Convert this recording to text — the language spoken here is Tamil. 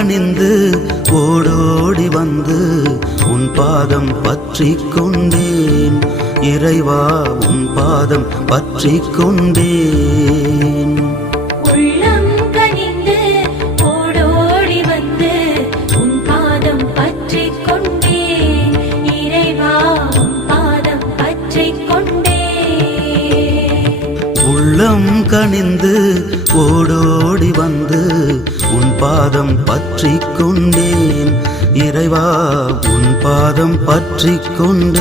கனிந்து ஓடோடி வந்து உன் பாதம் பற்றிக் கொண்டேன். இறைவா உன் பாதம் பற்றிக் கொண்டேன். உள்ளம் கனிந்து ஓடோடி வந்து உன் பாதம் பற்றிக் கொண்டேன். இறைவா உன் பாதம் பற்றிக் கொண்டேன். உள்ளம் கனிந்து ஓடோடி வந்து உன் பாதம் பற்றிக் கொண்டேன். இறைவா உன் பாதம் பற்றிக் கொண்டேன்.